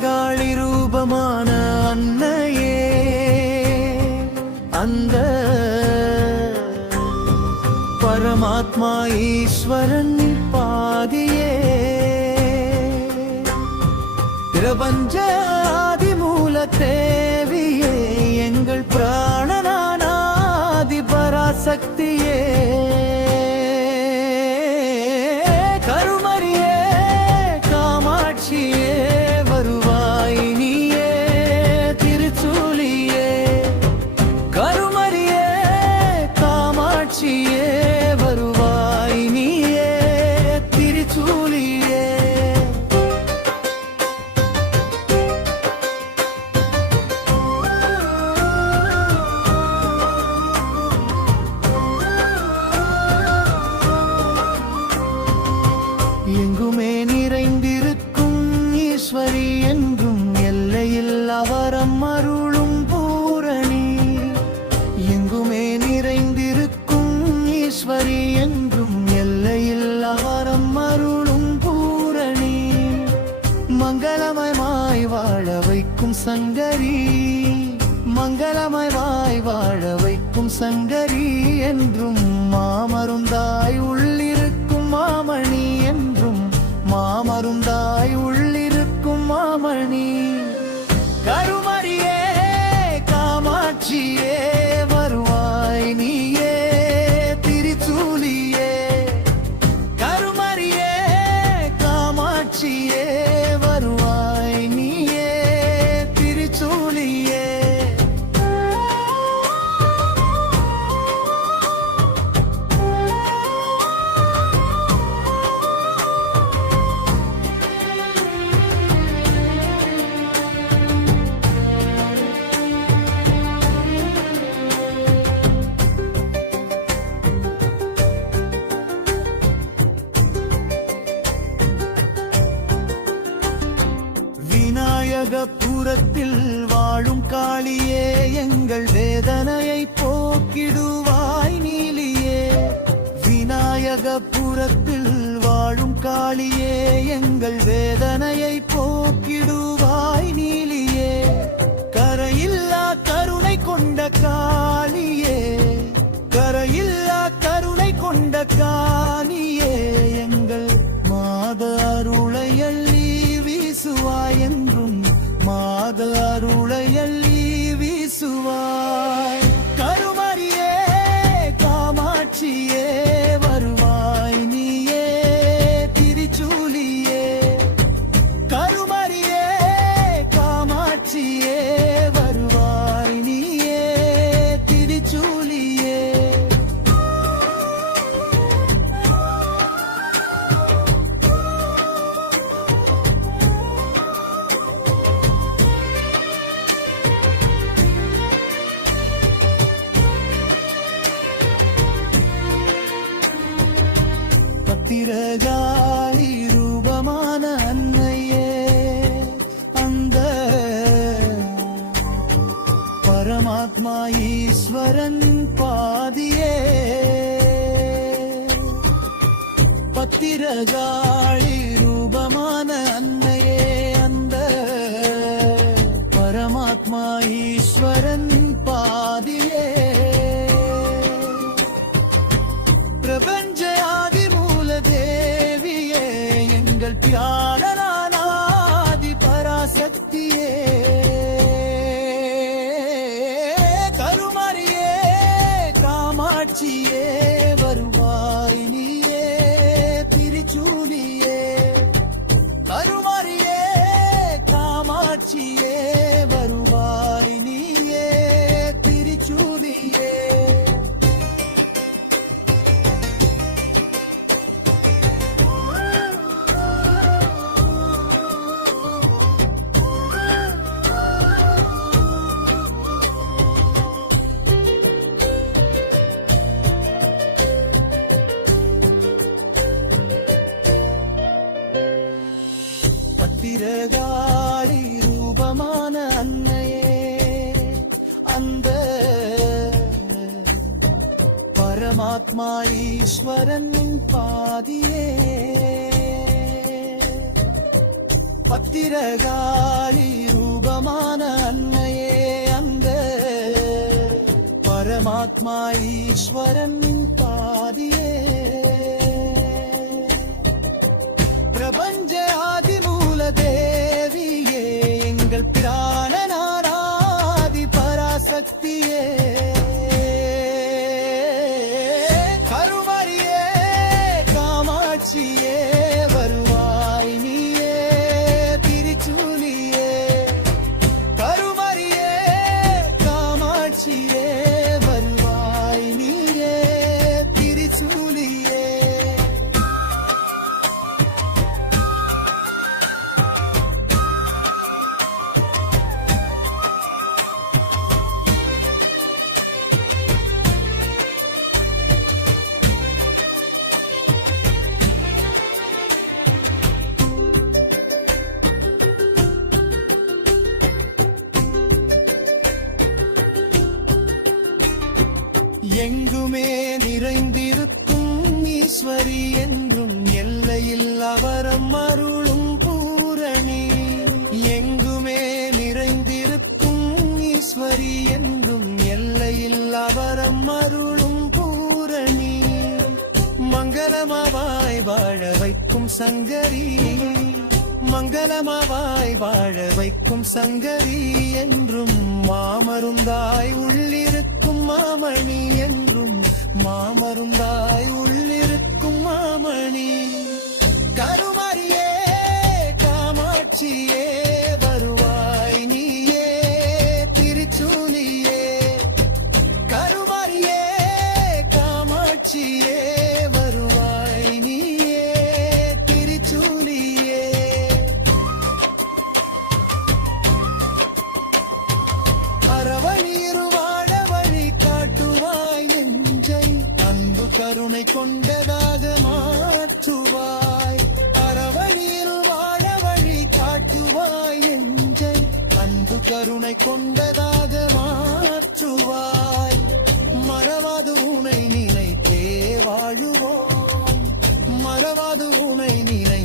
பத்திரகாளி ரூபமான அன்னையே அந்த பரமாத்மா ஈஸ்வரன் பாதியே பிரபஞ்ச ஆதிமூல தேவியே எங்கள் பிராணனானாதி பராசக்தியே கருமரியே காமாட்சியே வருவாய் நீயே திருச்சூலியே கருமரியே காமாட்சியே வருவாய் நீயே திருச்சூலியே எங்குமே நிறைந்திருக்கும் ஈஸ்வரி என்றும் எல்லையில் அவரம் அருளும் பூரணி எங்குமே நிறைந்திருக்கும் ஈஸ்வரி என்றும் எல்லையில் அவரம் அருளும் பூரணி மங்களமயமாய் வாழ வைக்கும் சங்கரி மங்களமயமாய் வாழ வைக்கும் சங்கரி என்றும் மாமருந்தாய் உள்ளிருக்கும் மாமணி என்றும் மாமருந்தாய் உள்ளிருக்கும் மாமணி கருமரியே காமாட்சியே வருவாய் நீயே திருச்சூலியே கருமரியே காமாட்சியே வருவாய் நீயே திருச்சூலியே விநாயகபுரத்தில் வாழும் காளியே எங்கள் வேதனையை போக்கிடுவாய் நீலியே விநாயகபுரத்தில் வாழும் காளியே எங்கள் வேதனையை போக்கிடுவாய் நீலியே கரையில்லா கருணை கொண்ட காளியே கரையில்லா கருணை கொண்ட காளியே எங்கள் மாத அருளை அள்ளி வீசுவாய் என்றும் மாத அருளை அள்ளி வீசுவாய் கருமரியே காமாட்சியே வருவாய் நீயே திருச்சூலியே கருமரியே காமாட்சியே வருவாய் நீயே திருச்சூலியே பத்திரகாளி ரூபமான அன்னையே அந்த பரமாத்மா ஈஸ்வரன் பாதியே பத்திரகாளி ரூபமான அன்னையே அந்த பரமாத்மா ஈஸ்வரன் பாதியே பிரபஞ்ச ஆதிமூல தேவியே எங்கள் பிராணனானாதி பராசக்தியே கருமரியே காமாட்சியே வருவாய் நீயே திருச்சூலியே கருமரியே காமாட்சியே வருவாய் நீயே திருச்சூலியே பத்திரகாளி ரூபமான அன்னையே அந்த பரமாத்மா ஈஸ்வரன் பாதியே பத்திரகாளி ரூபமான அன்னையே அந்த பரமாத்மா ஈஸ்வரன் பாதியே பிரபஞ்ச ஆதிமூல தேவியே எங்கள் பிராணநாராதி பராசக்தியே கருமரியே காமாட்சியே வருவாய் நீயே திருச்சூலியே கருமரியே காமாட்சியே வருவாய் நீயே திருச்சூலியே எங்குமே நிறைந்திருக்கும் ஈஸ்வரி என்றும் எல்லையில் அவரம் அருளும் பூரணி எங்குமே நிறைந்திருக்கும் ஈஸ்வரி என்றும் எல்லையில் அவரம் அருளும் பூரணி மங்களமாவாய் வாழ வைக்கும் சங்கரி மங்களமாவாய் வாழ வைக்கும் சங்கரி என்றும் மாமருந்தாய் உள்ளிருக்கும் மாமணி என்றும் மாமருந்தாய் உள்ளிருக்கும் மாமணி கருமரியே காமாட்சியே வருவாய் நீயே திருச்சூலியே கருமரியே காமாட்சியே வருவாய் நீயே திருச்சூலியே அறவழியிரு வாழ வழி காட்டுவாய் நெஞ்சை அன்பு கருணை கொண்டதாக மாற்றுவாய் அறவழியில் வாழ வழி காட்டுவாய் நெஞ்சை அன்பு கருணை கொண்டதாக மாற்றுவாய் மறவாது உனை நினைத்தே வாழுவோம் மறவாது உனை நினை